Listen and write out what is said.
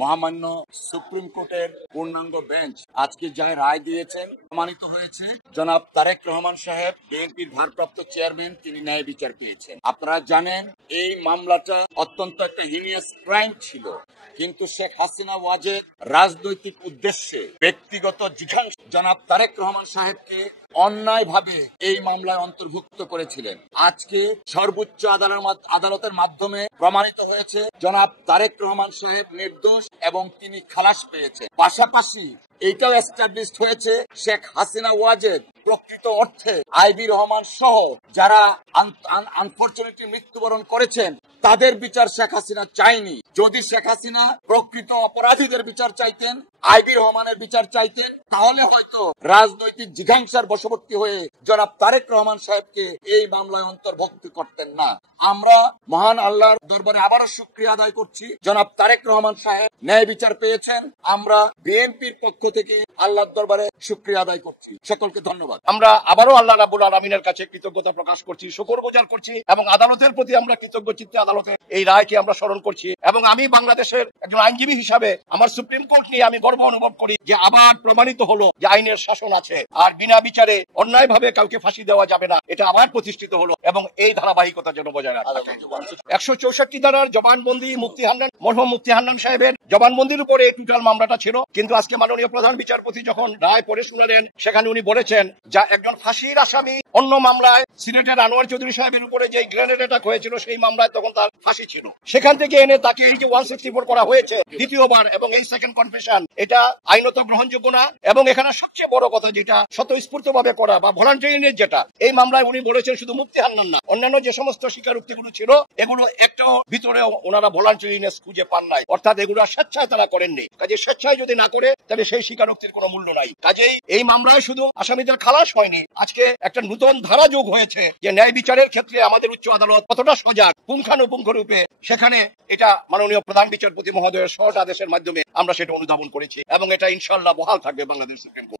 মহামান্য সুপ্রিম কোর্টের পূর্ণাঙ্গ বেঞ্চ আজকে যা রায় দিয়েছেন প্রমাণিত হয়েছে জনাব তারেক রহমান সাহেব বিএনপির ভারপ্রাপ্ত চেয়ারম্যান, তিনি ন্যায় বিচার পেয়েছেন। আপনারা জানেন এই মামলাটা অত্যন্ত একটা হিনিয়াস ক্রাইম ছিল, কিন্তু শেখ হাসিনা ওয়াজেদ রাজনৈতিক উদ্দেশ্যে ব্যক্তিগত জিঘাংসা জনাব তারেক রহমান সাহেবকে অন্যায়ভাবে এই মামলায় অন্তর্ভুক্ত করেছিলেন। আজকে সর্বোচ্চ আদালতের মাধ্যমে প্রমাণিত হয়েছে জনাব তারেক রহমান সাহেব নির্দোষ এবং তিনি খালাস পেয়েছেন। পাশাপাশি এইটাও এস্টাবলিশড হয়েছে শেখ হাসিনা ওয়াজেদ প্রকৃত অর্থে আইবি রহমান সহ যারা আনফরচুনেটলি মৃত্যুবরণ করেছেন তাদের বিচার শেখ হাসিনা চায়নি। যদি শেখ হাসিনা প্রকৃত অপরাধীদের বিচার চাইতেন, আইবি রহমানের বিচার চাইতেন, তাহলে হয়তো রাজনৈতিক জিঘাংসার বশবর্তী হয়ে জনাব তারেক রহমান সাহেবকে এই মামলায় অন্তর্ভুক্ত করতেন না। আমরা মহান আল্লাহর দরবারে আবারও শুকরিয়া আদায় করছি, জনাব তারেক রহমান সাহেব ন্যায় বিচার পেয়েছেন। আমরা বিএনপির পক্ষ থেকে আল্লাহর দরবারে শুকরিয়া আদায় করছি। সকলকে ধন্যবাদ। আমরা আবারও আল্লাহ রাব্বুল আলামিনের কাছে কৃতজ্ঞতা প্রকাশ করছি, শুকরগুজার করছি এবং আদালতের প্রতি আমরা কৃতজ্ঞ চিত্তে আদালতের এই রায়কে আমরা স্মরণ করছি। এবং আমি বাংলাদেশের একজন আইনজীবী হিসাবে আমার সুপ্রিম কোর্ট নিয়ে আমি গর্ব অনুভব করি যে আবার প্রমাণিত হলো যে আইনের শাসন আছে আর বিনা বিচারে অন্যায়ভাবে কাউকে ফাঁসি দেওয়া যাবে না, এটা আবার প্রতিষ্ঠিত হলো এবং এই ধারাবাহিকতা যেন বজায় রাখা। 164 ধারার জবানবন্দি মরহুম মুফতি হান্নান সাহেবের জবানবন্দির উপরে টোটাল মামলাটা ছিল, কিন্তু আজকে মাননীয় প্রধান বিচারপতি যখন রায় পড়ে শুনালেন সেখানে উনি বলেছেন যা একজন ফাঁসির আসামি অন্য মামলায় সিলেটের আনোয়ার চৌধুরী সাহেবের উপরে যে গ্রেনেড অ্যাটাক হয়েছিল সেই মামলায় তখন তার ফাঁসি ছিল, সেখান থেকে এনে তাকে এই যে 164 করা হয়েছে দ্বিতীয়বার এবং এই সেকেন্ড কনফেশন, এটা আইনত গ্রহণযোগ্য না। এবং এখানে সবচেয়ে বড় কথা যেটা স্বতঃস্ফূর্ত ভাবে করা বা ভলান্টারিনেস, যেটা এই মামলায় উনি বলেছেন শুধু মুফতি হান্নান না, অন্যান্য যে সমস্ত স্বীকারোক্তিগুলো ছিল এগুলো একটাও ভিতরে ওনারা ভলান্টারিনেস খুঁজে পান নাই, অর্থাৎ এগুলো স্বেচ্ছায় তারা করেননি। কাজে স্বেচ্ছায় যদি না করে তাহলে সেই স্বীকারোক্তির কোনো মূল্য নাই। কাজেই এই মামলায় শুধু আসামিদের খালাস হয়নি, আজকে একটা নতুন ধারা যোগ হয়েছে যে ন্যায় বিচারের ক্ষেত্রে আমাদের উচ্চ আদালত কতটা সজাগ পুঙ্খানুপুঙ্খ রূপে, সেখানে এটা মাননীয় প্রধান বিচারপতি মহোদয়ের শর্ট আদেশের মাধ্যমে আমরা সেটা অনুধাবন করেছি এবং এটা ইনশাআল্লাহ বহাল থাকবে বাংলাদেশ সুপ্রিম কোর্ট।